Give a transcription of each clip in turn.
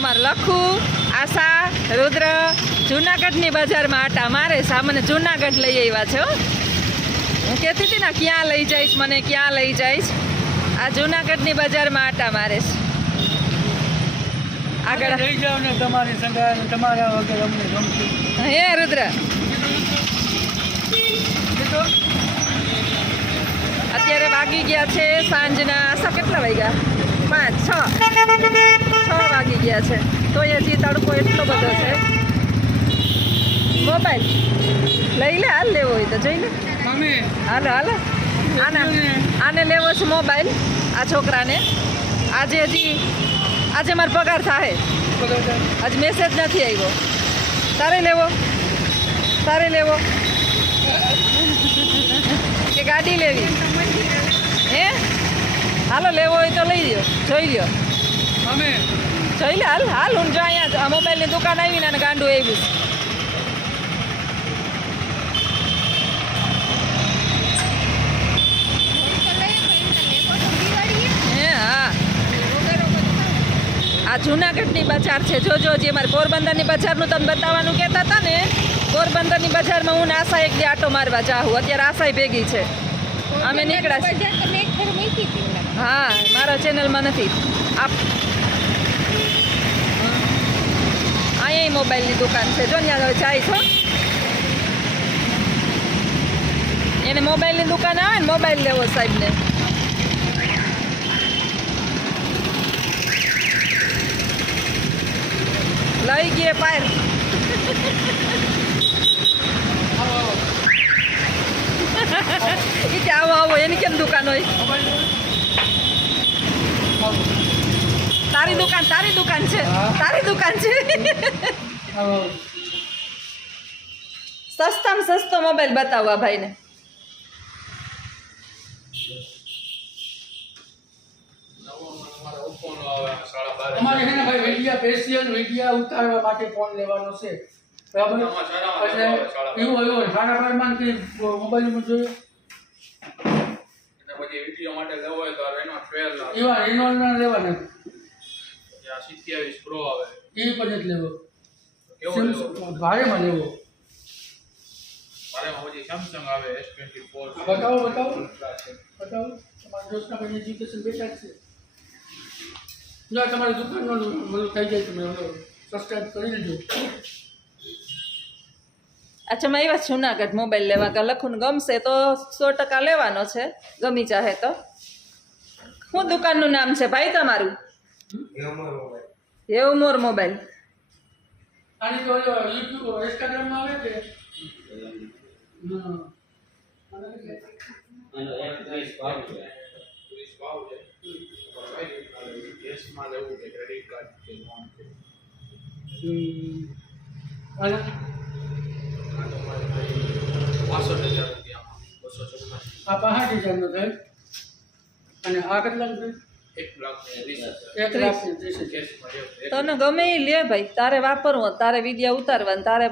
અમારે લખુ આશા રુદ્ર જુનાગઢની બજારમાં આટા મારે છે. આ મને જુનાગઢ લઈ આવ્યા છે. હું કહેતી હતી ને ક્યાં લઈ જઈશ, મને ક્યાં લઈ જઈશ. આ જુનાગઢની બજારમાં આટા મારે છે. આગળ લઈ જાવ ને તમારી સંગાત, તમારા વગર અમને ગમતું. હે રુદ્ર, અત્યારે વાગી ગયા છે સાંજના આશા કેટલા વાગ્યા? 5 6 વાગી ગયા છે. તો હજી તડકો એટલો બધો છે. મોબાઈલ લઈ લે, હાલ લેવો હોય તો જઈ લે. હાલો હાલો, આને લેવો છે મોબાઈલ, આ છોકરાને. આજે મારો પગાર થાય, આજ મેસેજ નથી આવ્યો. તારે લેવો કે ગાડી લેવી? હે હાલો, લેવો હોય તો લઈ લ્યો, જોઈ લ્યો. જોઈ લે, હાલ હું જો અહીંયા મોબાઈલની દુકાન આવીને અને ગાંડું આવ્યું. આ જુનાગઢની બજાર છે. જોજો, જે મારે પોરબંદરની બજારનું તમે બતાવવાનું કહેતા હતા ને, પોરબંદરની બજારમાં હું આશા એક દી આટો મારવા ચાહું. અત્યારે આશાય ભેગી છે. અમે નીકળ્યા છે. હા, મારા ચેનલમાં નથી. અહીંયા મોબાઈલની દુકાન છે. જો ત્યાં હવે જાય છો, એને મોબાઈલની દુકાન આવે ને, મોબાઈલ લેવો સાહેબને. લઈ ગયે પાર. એ કે આવો એની કેમ દુકાન હોય? તારી દુકાન છે. સસ્તામાં સસ્તો મોબાઈલ બતાવવા ભાઈને. અમારે છે ને ભાઈ સ્પેશિયલ વિડિયા ઉતારવા માટે ફોન લેવાનો છે, બરાબર? એટલે એવું 12:30 માં કે મોબાઈલમાં જોયું પછી વિડિયો માટે લેવો હોય તો રેનો 12 એવા રેનોલ્ડના લેવાના. 27 પ્રો આવે એ પણ જ લેવો. કેવો લેવો? ભારેમાં લેવો. મારેમાં પછી સેમસંગ આવે S24. બતાવો. તમારા દોસ્તના ભાઈ એજ્યુકેશન બેઠા છે. જો તમારી દુકાનનો બધું થઈ જાય, તમે સબસ્ક્રાઈબ કરી લેજો. અચ્છા, મેં એવા જુનાગઢ મોબાઈલ લેવા કે લખું ગમશે તો 100% લેવાનો છે, ગમી ચાહે તો. શું દુકાનનું નામ છે ભાઈ તમારું? એવમોર મોબાઈલ. આની તો યુટ્યુબ ઇન્સ્ટાગ્રામમાં આવે છે. કેશમાં લેવું કે ક્રેડિટ કાર્ડ કે લોન કે અને 65,000 રૂપિયામાં 254. આ 65,000 નો થાય. અને આ કેટલા થાય? 1,20,000 કેશમાં લેવું. તને ગમે એ લે ભાઈ, તારે વાપરવું, તારે વિડિયા ઉતારવાનું, તારે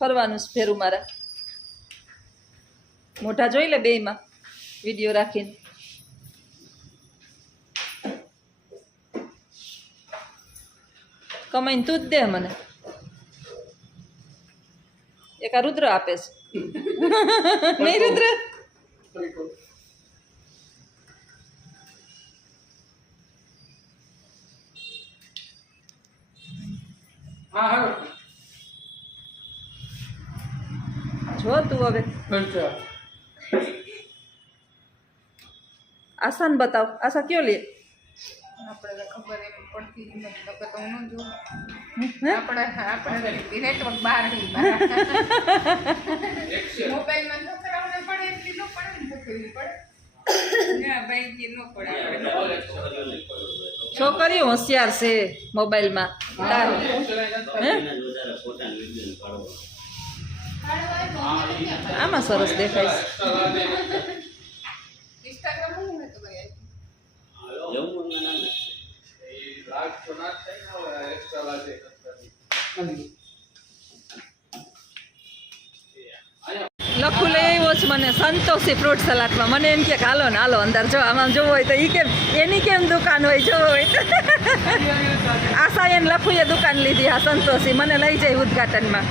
ફરવાનું ફેરું. મારે મોઢા જોઈ લે બેયમાં વિડીયો રાખીને. કમાઈને તું જ દે મને. એક આ રુદ્ર આપે છે. નહીં રુદ્ર? હા, જો તું હવે અચ્છા. આસાન બતાવ. આશા કયો લે? આપણે ખબર એમ પડતી નથી તો હું ન જોઉં. હે? આપણે નેટવર્ક બહાર નહીં મોબાઈલમાં છોકરાઓને પડે એટલી ન પડે ને છોકરી પડે ના ભાઈ કે ન પડે આપણે છોકરીઓ હોશિયાર છે મોબાઈલમાં. તારું હે? આમાં સરસ દેખાય છે. ઇન્સ્ટાગ્રામ હું તો ભાઈ લખું લઈ આવ્યો જ મને સંતોષી ફ્રૂટ સલાડમાં મને એમ કે હાલો ને હાલો અંદર જો આમાં જોવો હોય તો એ કેમ એની કેમ દુકાન હોય જોવો હોય તો આશા એને લખુએ દુકાન લીધી હા સંતોષી મને લઈ જાય ઉદ્ઘાટનમાં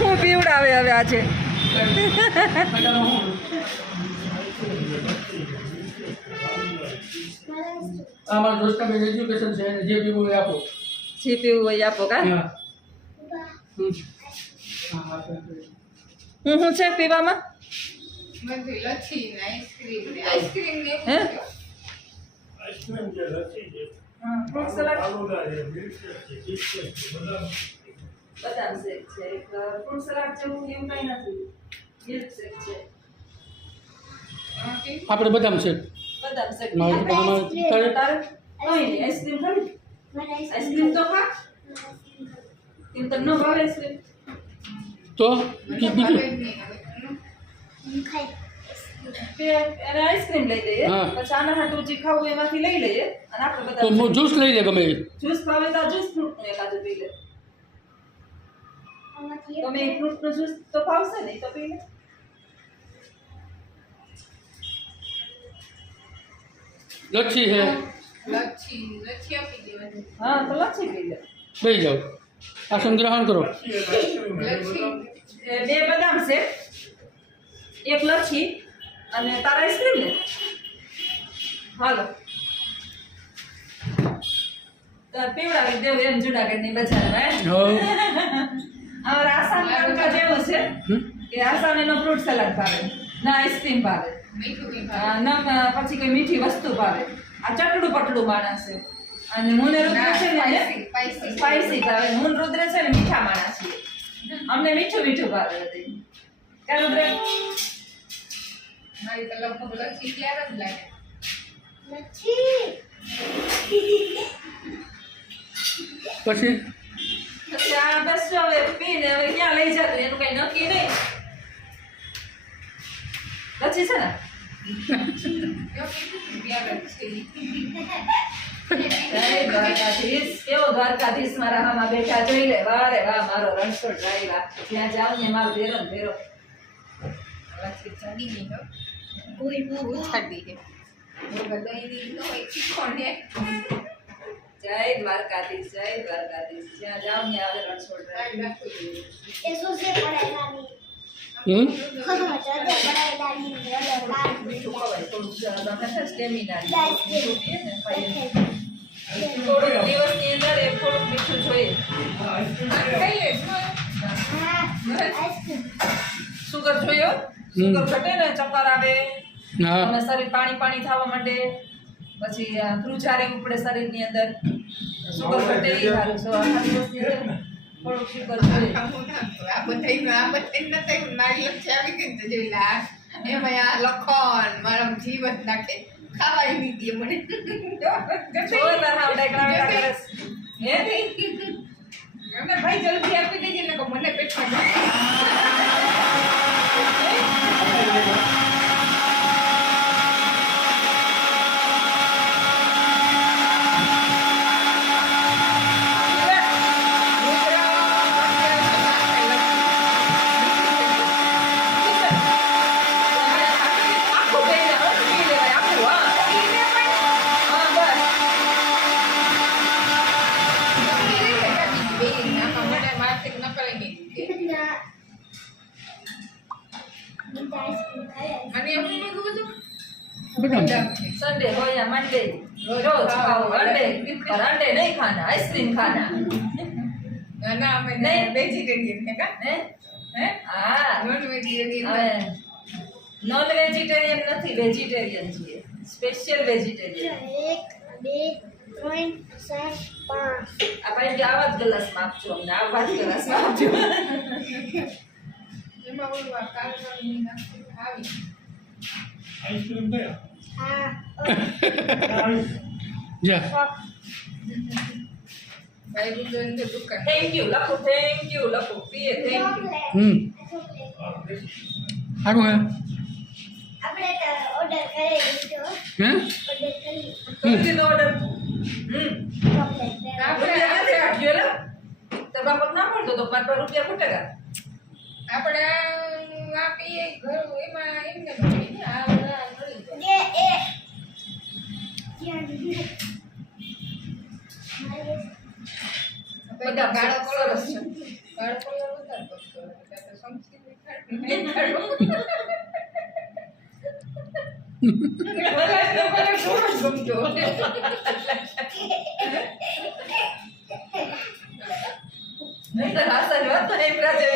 હું પીવડાવે હવે આજે અમારા દોસ્તાર એજ્યુકેશન છે એને જે પીવું એ આપો. જે પીવું હોય એ આપો કા હા. હા, આપે. હું છે પીવામાં બધું લચ્છી ને આઈસ્ક્રીમ ને હે? હા, ફ્રૂટ સલાડ બદામ શેક છે એક ફ્રૂટ સલાડ જેવું એવું કંઈ નથી મિલ્ક શેક છે આપણે બદામ છે બદામ શેક મારે આમાં તારે તારે કંઈ નહીં આઈસ્ક્રીમ ખાવી આઈસ્ક્રીમ તો ખા કેમ તમને ન ભાવે આઈસ્ક્રીમ તો મને બીજું ભાવે જ નહીં હવે. એને આઈસ્ક્રીમ લઈ લઈએ હા. પછી આના હાટું જે ખાવું એમાંથી લઈ લઈએ અને આપણે તો બધા જ્યુસ લઈ લે ગમે એ. જ્યુસ ભાવે તો જ્યુસ ફ્રૂટનું એકાદું પી લે તમે ફ્રૂટનો જ્યુસ તો ભાવશે નહીં તો પી લે લચ્છી છે લચ્છી આપી દેવાની. હા તો લચ્છી પી લે લઈ જાઓ આસન ગ્રહણ કરો. લચ્છી બે બદામ છે એક લચ્છી અને તારા આઈસ્ક્રીમ ને હાલો તો પીવડાવી દેવું એમ જુનાગઢની બજારમાં હો. અમારા આસામ તડકા જેવું છે કે આસામ એનો ફ્રૂટ સલાડ ભાવે ના આઈસ્ક્રીમ ભાવે મીઠું નહીં ના પછી કોઈ મીઠી વસ્તુ ભાવે આ ચટડું પટડું માણસ છે અને હું ને રુદ્ર છે ને સ્પાઈસી સ્પાઈસી ભાવે હું ને રુદ્ર છે ને મીઠા માણસ છીએ અમને મીઠું મીઠું ભાવે બધી કે રુદ્ર મારી તો લગભગ લચ્છી ત્યારે જ લાગે. પછી પછી આ બસ જો હવે પીને હવે ક્યાં લઈ જતું એનું કઈ નક્કી નહીં લચ્છી છે ને જો કીધું ત્યારે જ છે. જય દ્વારકાધીશ કેવો દ્વારકાધીશ મારા હામાં બેઠા જોઈ લે વાહ રે વાહ મારો રણછોડ ડ્રાઈવર ત્યાં જાવ ને મારો ભેરો ને ભેરો લચ્છી ચડી ગઈ હો. કોઈ બહુ ઉછાડી છે. એ બધાયની તો હોય શીખોને. જય દ્વારકાધીશ જ્યાં જાવ ને આવે રણછોડ ડ્રાઈવર હમ મીઠું ખવાય થોડું સ્ટેમિના મીઠું પીએ ને ખાઈએ થોડુંક દિવસની અંદર એ થોડુંક મીઠું જોઈએ ખાઈ લેજો. સુગર જોયો સુગર ઘટે ને ચક્કર આવે હા અને શરીર પાણી પાણી થવા માંડે પછી ધ્રુજારે ઉપડે શરીરની અંદર સુગર ઘટે એ સારું છે આખા દિવસની અંદર થોડુંક સુગર જોઈએ આ બધાયનું નતા મારી લચ્છી આવી ગઈ ને તો જોઈ લે આ એમાં આ લખણ મારા જીવ જ નાખે ખાવાય નહીં દે મને. જોવે તાર હાવ ડાયકડા બેટા કરસ હે એમને ભાઈ જલ્દી આપી દેજે ને કે મને પેટમાં દુખે. આખું પી લે પી લેવાય આખું હા હા બસ બદામ संडे हो या मंडे रोज खाओ अंडे पर अंडे नहीं खाना आइसक्रीम खाना नहीं वेजिटेरियन है का हैं हैं हाँ नॉन वेजिटेरियन नॉन वेजिटेरियन નથી વેજીટેરિયન છીએ સ્પેશિયલ વેજીટેરિયન આ ભાઈ આવા જ ગ્લાસમાં આપજો અમને આવા જ ગ્લાસમાં આપજો એમાં ઓલું કાળની નાખી આવી આઈસ્ક્રીમ કયા જા ભાઈ રૂદન તો દુકાન થેન્ક યુ લખો પીએ થેન્ક યુ હમ સારું હે હે કરી દીધો ઓર્ડર આપણે રૂપિયા નથી કાઢ્યો એટલે તો બાપત ના મળતો તો 5 રૂપિયા ખૂટેગા આપણે આ પીએ ઘર એમાં એમને મળી ને આ બધા મળી જાય. બધા ગાળો સરસ છે. ગાળો કલર વધારે પડતો હોય. ત્યાં તો સમસી નહીં ગાળો. બોલાય તો બોલે થોડો ગમતો હોય. નહીં તો હાસા જ વાત તો એમ રાજે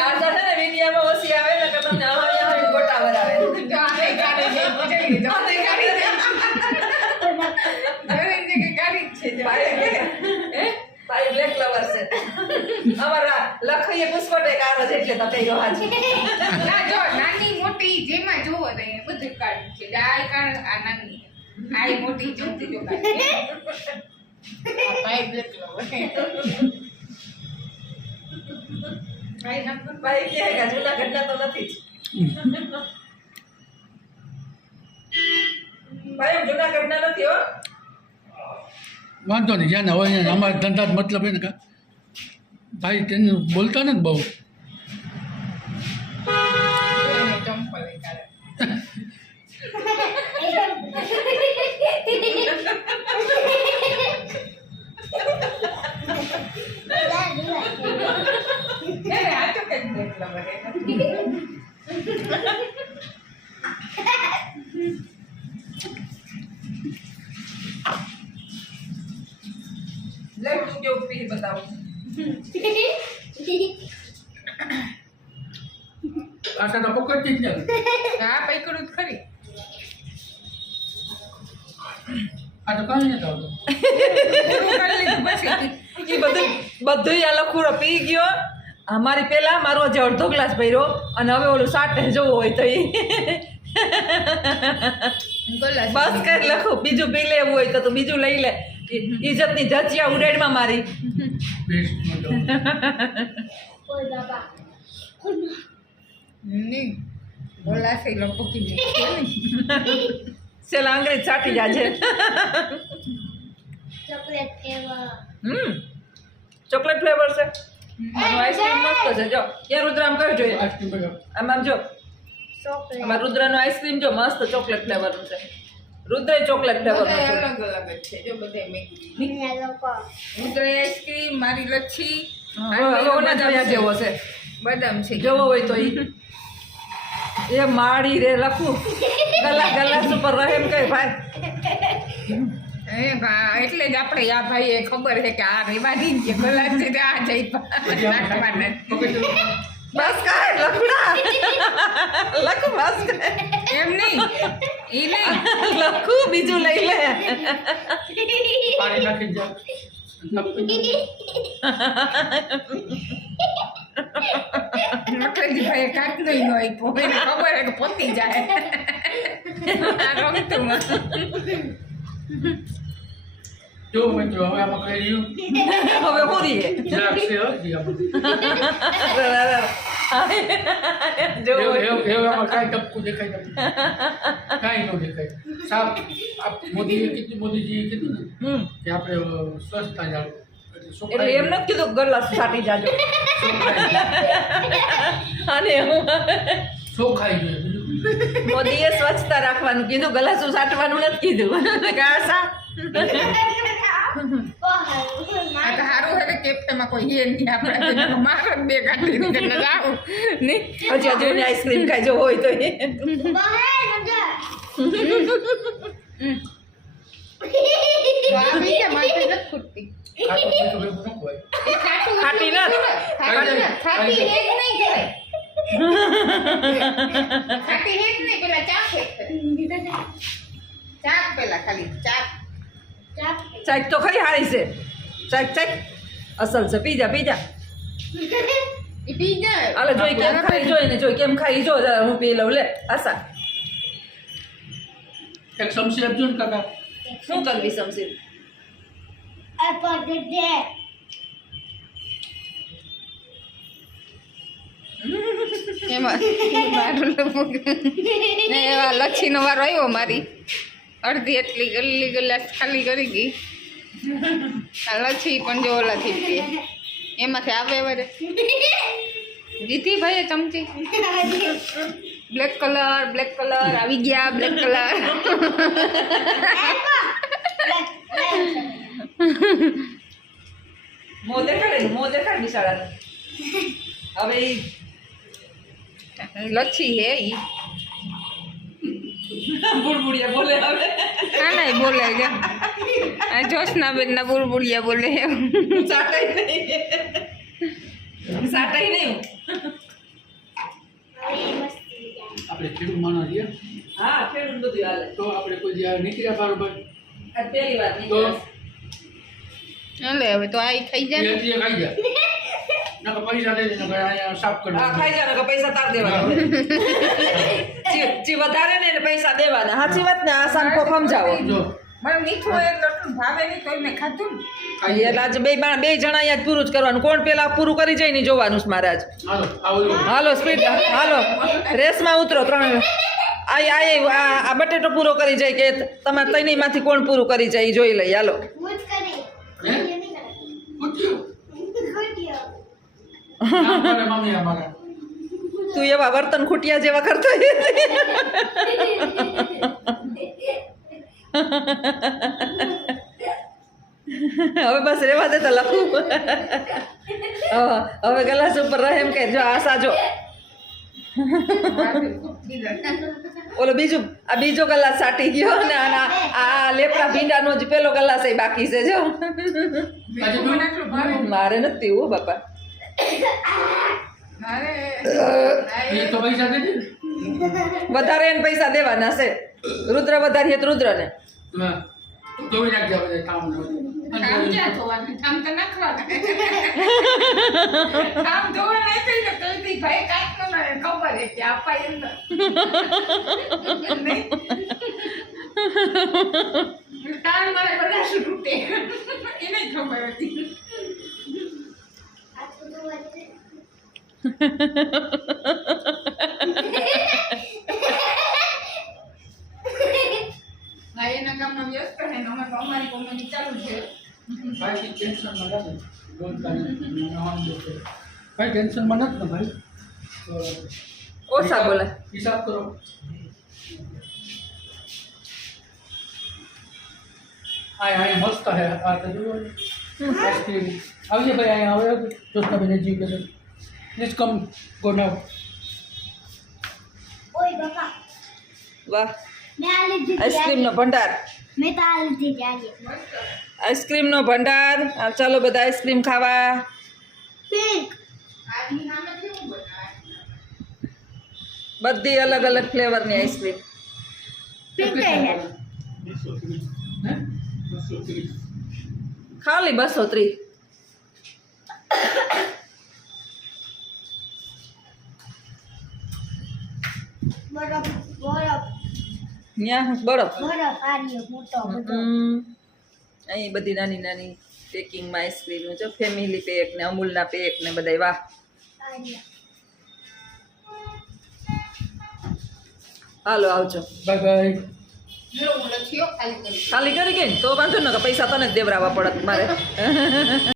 આ જાણે ને વિડિયામાં ઓછી આવે ને કે તમને આવા ગોટાવર આવે તો આને ગાડી છે, જઈ તો આને ગાડી છે. દરેક જગ્યાએ ગાડી જ છે જો. ભાઈ બ્લેક લવર છે અમારા લખઈએ પુષ્પટે કારો છે એટલે તો કઈ રોહા છે ના જો નાની મોટી જેમાં જોવો તો એ બધું કાઢ્યું છે. આ કાઢ આ નાની આ મોટી જોતી જો કાઢી. ભાઈ બ્લેક ભાઈ નંબર ભાઈ કહે કે જૂનાગઢના તો નથી જ ભાઈ એમ જૂનાગઢના નથી હો વાંધો નહીં જ્યાં હોય ને અમારા ધંધા જ મતલબ એને કા ભાઈ તેને બોલતા ને બહુ ચંપલ કાઢે. આ તો કઈ બ્લેક લવર લે તું કેવું પી બતાવું આશા તો પકડતી જ ને આ પૈકડું જ ખરી. આ તો કાંઈ નથી આવતું પૂરું કરી લીધું પછી એ બધું આ લખુડો પી ગયો અમારી પેલા મારો જે અડધો ગ્લાસ ભર્યો અને હવે ઓલું સાટે જોવું હોય તો ગોલા બસ કઈ લખું બીજું પી લેવું હોય તો તું બીજું લઈ લે ઇજ્જતની જચિયા ઉડાડમાં મારી બેસ્ટ મતલબ નહીં ગોલા છે લપકી જાય. સેલા અંગ્રેજ છાટી જાજે ચોકલેટ ફ્લેવર છે આઈસ્ક્રીમ મસ્ત છે જો ત્યાં રુદ્રામ કયો જોઈએ આઈસ્ક્રીમ પર આમ જો આમાં રુદ્રનો આઈસ્ક્રીમ જો મસ્ત ચોકલેટ ફ્લેવરનું છે રુદ્ર ચોકલેટ ફ્લેવરનું બધાય છે અલગ અલગ જ છે જો બધાય મેગી ઉતરાઈ આઈસ્ક્રીમ મારી લચ્છી હવે ઓના જોયા જેવો છે બદામ છે જોવો હોય તો એ માળી રે લખું ગલાસ ઉપર રહે એમ કઈ ભાઈ એટલે જ આપણે આ ભાઈ ખબર છે કે આ રેવાની જે ગલાસ છે તે આ જઈ નાખવાના. બસ કાય લખુડા લખું બસ કાય એમ નહીં ઈ નહીં લખું બીજું લઈ લે પાણી નાખી દે મકરજી ભાઈ કાંક નહીં હોય એને ખબર છે કે પતી જાય આ રમતું જો મિત્રો હવે આમાં કઈ રહ્યું હવે પૂરીએ જરાક છે હજી આમાં જો એવું આમાં કાંઈ ટપકું દેખાય નથી કાંઈ ન દેખાય સાફ મોદીજીએ કીધું ને કે આપણે સ્વચ્છતા જાળવો એટલે એમ નથી કીધું ગલાસ છાટી જાજો અને ચોખાઈ જોઈએ બીજું મોદીએ સ્વચ્છતા રાખવાનું કીધું ગલાસું સાટવાનું નથી કીધું કાસા આ તો સારું છે કે કેપ્ટનમાં કોઈ હે નહીં આપણે મારો જ બે કાઢી નીકળને જાવું નહીં હજી હજુ આઈસ્ક્રીમ ખાઈ જો હોય તો એ તો આ બીજા માથે નથી ખૂટતી ખાટું પીઠું ભેગું ન હોય એ ખાટું ખાટી ના. ખાટી હેક નહીં કરાય ખાટી હેક નહીં પેલા ચાક હેક કરે. ચાક પેલા ખાલી ચાક ચાક તો ખરી હારી છે ચાક અસલ છે પીજા એ પી જાય હાલે જોઈ કેમ ખાઈ જોઈ ને જોઈ કેમ ખાઈ જો જરા હું પી લઉં લે આશા એક સમસી આપજો ને કાકા શું કરવી સમસી એમાં ને એવા લચ્છીનો વારો આવ્યો મારી અડધી એટલી ગલ્લી ગલાસ ખાલી કરી ગઈ આ લચ્છી પણ જો ઓલાથી પીએ એમાંથી આવે વરે દીધી ભાઈ ચમચી બ્લેક કલર આવી ગયા બ્લેક કલર મોં દેખાડ બિચારાને હવે ઈ લચ્છી હે ઈ બુડબુડિયા બોલે હવે હા નહીં બોલે જા જોશનાબેન ના બુલબુલિયા બોલે સાટાઈ નહીં આપણે ખેડૂત માણસ છીએ હા ખેડૂત બધું હાલે તો આપણે કોઈ જ્યાં નીકળ્યા બરોબર આ પહેલી વાત તો નીકળે હાલે હવે તો આ ખાઈ જાય ને. એ ખાઈ જાય નકર પૈસા લઈ લઈને અહીંયા સાફ કરી હા ખાઈ જાય ને કે પૈસા તાર દેવાના જે વધારે ને એને પૈસા દેવાના સાચી વાત ને આ સાંકો સમજાવો જો મને મીઠું એટલું ભાવે નહીં તોય મેં ખાધું ને. એટલે આજે બે જણા અહીંયા જ પૂરું જ કરવાનું કોણ પેલા પૂરું કરી જાય ને ઈ જોવાનું છે મહારાજ હાલો આવું હાલો સ્પીડ હાલો રેસમાં ઉતરો ત્રણ આ બટેટો પૂરો કરી જાય કે તમારે તૈનીમાંથી કોણ પૂરું કરી જાય ઈ જોઈ લઈએ હાલો મમ્મી અમારા તું એવા વર્તન ખૂટિયા જેવા કરતો હવે બસ રેવા દે તો લખું હવે ગલાસ ઉપર રહે એમ કે જો આશા જો ઓલો બીજો ગલાસ સાટી ગયો ને આ લેપડા ભીંડાનો જ પેલો ગલાસ એ બાકી છે જો મને આટલું ભાવે મારે નથી પીવું બાપા મારે એ તો પૈસા દે ને વધારે એને પૈસા દેવાના છે રુદ્ર વધારીએ તો રુદ્રને ધોઈ નાખજો બધા કામ કામ ક્યાં ધોવાનું કામ તો નાખવાના કામ ધોવા નાખી ને તો બી ભાઈ કાંઈક ન મળે ખબર હે કે આપા એમ કામ મારે બધા શું તૂટે એને ખબર હતી ભાઈ એના કામમાં વ્યસ્ત હે ને અમે તો અમારી કોમેડી ચાલુ છે ભાઈ ટેન્શનમાં નથી ભાઈ ટેન્શનમાં નથી ને ભાઈ તો ઓછા બોલે હિસાબ કરો આ મસ્ત હે આ તો જુઓ આઈસ્ક્રીમ આવીએ ભાઈ અહીંયા આવે Joshnaben education please come go now ઓય બાપા વાહ મેં આ લીધી આઈસ્ક્રીમનો ભંડાર મેં તો આ લીધી આજે આઈસ્ક્રીમનો ભંડાર ચાલો બધા આઈસ્ક્રીમ ખાવા પિંક આજની નામે કેવું બનાવે બધી અલગ અલગ ફ્લેવરની આઈસ્ક્રીમ પિંક હે હે ખાલી 230 બરફ ત્યાં બરફ બરફ આર્યો મોટો બધો અહીં બધી નાની નાની પેકિંગમાં આઈસ્ક્રીમ જો ફેમિલી પેક ને અમૂલના પેક ને બધા વાહ આર્યો હાલો આવજો બાય બાય મેં લખ્યો ખાલી કરી ખાલી કરી ગઈ ને તો વાંધો ને કે પૈસા તને જ દેવરાવવા પડત મારે